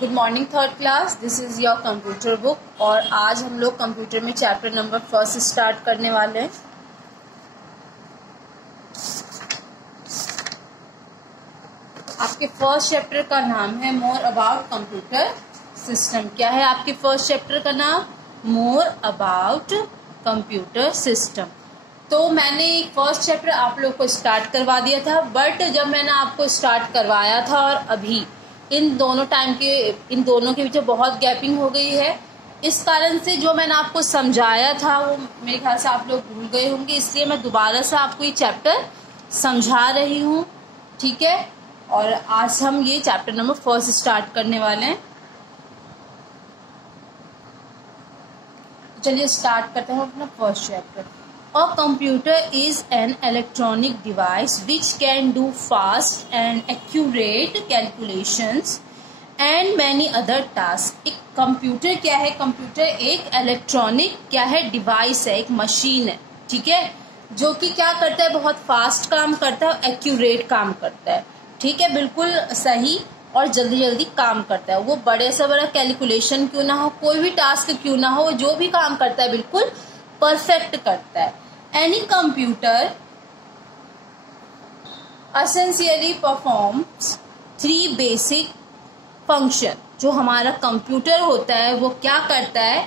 Good morning third class, this is your computer book. और आज हम लोग कंप्यूटर में चैप्टर नंबर 1 स्टार्ट करने वाले हैं। आपके फर्स्ट चैप्टर का नाम है मोर अबाउट कंप्यूटर सिस्टम। क्या है आपके फर्स्ट चैप्टर का नाम? More about computer system. तो मैंने फर्स्ट चैप्टर आप लोग को स्टार्ट करवा दिया था, बट जब मैंने आपको स्टार्ट करवाया था और अभी इन दोनों के बीच बहुत गैपिंग हो गई है। इस कारण से जो मैंने आपको समझाया था वो मेरे ख्याल से आप लोग भूल गए होंगे, इसलिए मैं दोबारा से आपको ये चैप्टर समझा रही हूँ। ठीक है, और आज हम ये चैप्टर नंबर 1 स्टार्ट करने वाले हैं। चलिए स्टार्ट करते हैं अपना first chapter. A computer is an electronic device which can do fast and accurate calculations and many other tasks। एक कंप्यूटर क्या है? कंप्यूटर एक इलेक्ट्रॉनिक क्या है? डिवाइस है, एक मशीन है। ठीक है, जो कि क्या करता है? बहुत फास्ट काम करता है, एक्यूरेट काम करता है। ठीक है, बिल्कुल सही और जल्दी जल्दी काम करता है। वो बड़े से बड़ा कैलकुलेशन क्यों ना हो, कोई भी टास्क क्यों ना हो, जो भी काम करता है बिल्कुल परफेक्ट करता है। Any computer essentially performs 3 basic function। जो हमारा कंप्यूटर होता है वो क्या करता है?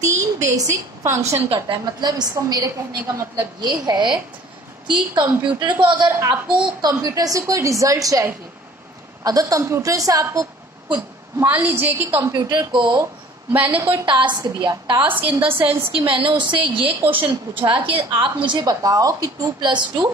3 बेसिक फंक्शन करता है। मतलब इसको मेरे कहने का मतलब ये है कि कंप्यूटर को, अगर आपको कंप्यूटर से कोई रिजल्ट चाहिए, अगर कंप्यूटर से आपको कुछ, मान लीजिए कि कंप्यूटर को मैंने कोई टास्क दिया, टास्क इन द सेंस कि मैंने उससे ये क्वेश्चन पूछा कि आप मुझे बताओ कि 2 + 2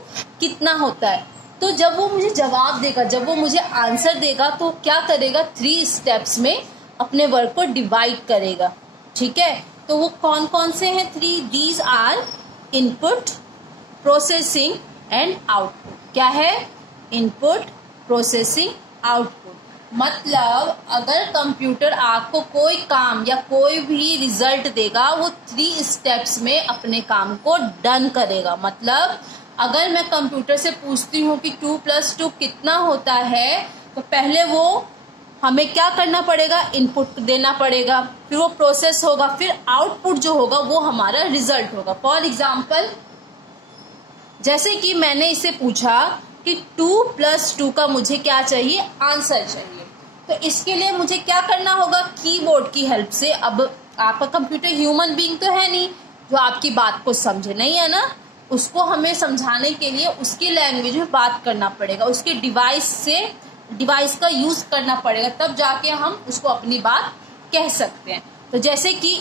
कितना होता है। तो जब वो मुझे जवाब देगा, जब वो मुझे आंसर देगा, तो क्या करेगा? 3 स्टेप्स में अपने वर्क को डिवाइड करेगा। ठीक है, तो वो कौन कौन से हैं? 3। These are input, processing and output. क्या है? Input, processing, output. मतलब अगर कंप्यूटर आपको कोई काम या कोई भी रिजल्ट देगा, वो 3 स्टेप्स में अपने काम को डन करेगा। मतलब अगर मैं कंप्यूटर से पूछती हूँ कि 2 + 2 कितना होता है, तो पहले वो हमें क्या करना पड़ेगा? इनपुट देना पड़ेगा, फिर वो प्रोसेस होगा, फिर आउटपुट जो होगा वो हमारा रिजल्ट होगा। फॉर एग्जाम्पल, जैसे कि मैंने इसे पूछा कि 2 + 2 का मुझे क्या चाहिए? आंसर चाहिए। तो इसके लिए मुझे क्या करना होगा? कीबोर्ड की हेल्प से। अब आपका कंप्यूटर ह्यूमन बीइंग तो है नहीं जो आपकी बात को समझे, नहीं है ना? उसको हमें समझाने के लिए उसकी लैंग्वेज में बात करना पड़ेगा, उसके डिवाइस का यूज करना पड़ेगा, तब जाके हम उसको अपनी बात कह सकते हैं। तो जैसे कि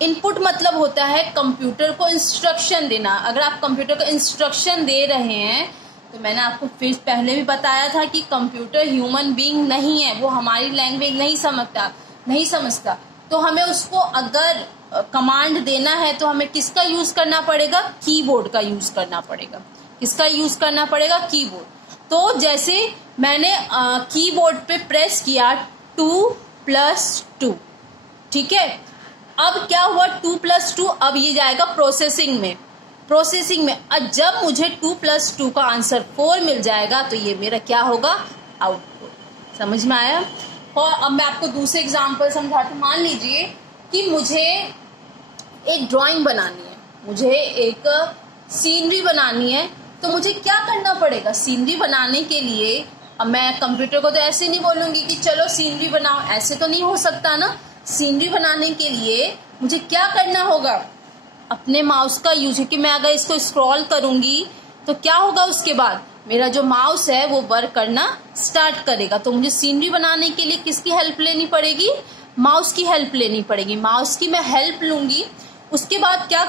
इनपुट मतलब होता है कंप्यूटर को इंस्ट्रक्शन देना। अगर आप कंप्यूटर को इंस्ट्रक्शन दे रहे हैं, तो मैंने आपको फिर पहले भी बताया था कि कंप्यूटर ह्यूमन बीइंग नहीं है, वो हमारी लैंग्वेज नहीं समझता। तो हमें उसको अगर कमांड देना है तो हमें किसका यूज करना पड़ेगा? कीबोर्ड का यूज करना पड़ेगा। किसका यूज करना पड़ेगा? कीबोर्ड। तो जैसे मैंने कीबोर्ड पे प्रेस किया 2 + 2, ठीक है। अब क्या हुआ? 2 + 2 अब ये जाएगा प्रोसेसिंग में। अब जब मुझे 2 + 2 का आंसर 4 मिल जाएगा, तो ये मेरा क्या होगा? आउटपुट। समझ में आया? और अब मैं आपको दूसरे एग्जांपल समझाती हूँ। मान लीजिए कि मुझे एक ड्राइंग बनानी है, मुझे एक सीनरी बनानी है, तो मुझे क्या करना पड़ेगा? सीनरी बनाने के लिए अब मैं कंप्यूटर को तो ऐसे नहीं बोलूंगी कि चलो सीनरी बनाओ, ऐसे तो नहीं हो सकता ना। सीनरी बनाने के लिए मुझे क्या करना होगा? अपने माउस का यूज है कि मैं अगर इसको स्क्रॉल करूंगी तो क्या होगा? उसके बाद मेरा जो माउस है वो वर्क करना स्टार्ट करेगा। तो मुझे सीनरी बनाने के लिए किसकी हेल्प लेनी पड़ेगी? माउस की हेल्प लेनी पड़ेगी। माउस की मैं हेल्प लूंगी, उसके बाद क्या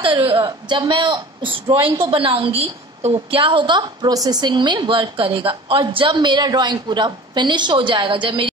जब मैं उस ड्राइंग को बनाऊंगी तो वो क्या होगा? प्रोसेसिंग में वर्क करेगा। और जब मेरा ड्राइंग पूरा फिनिश हो जाएगा, जब मेरी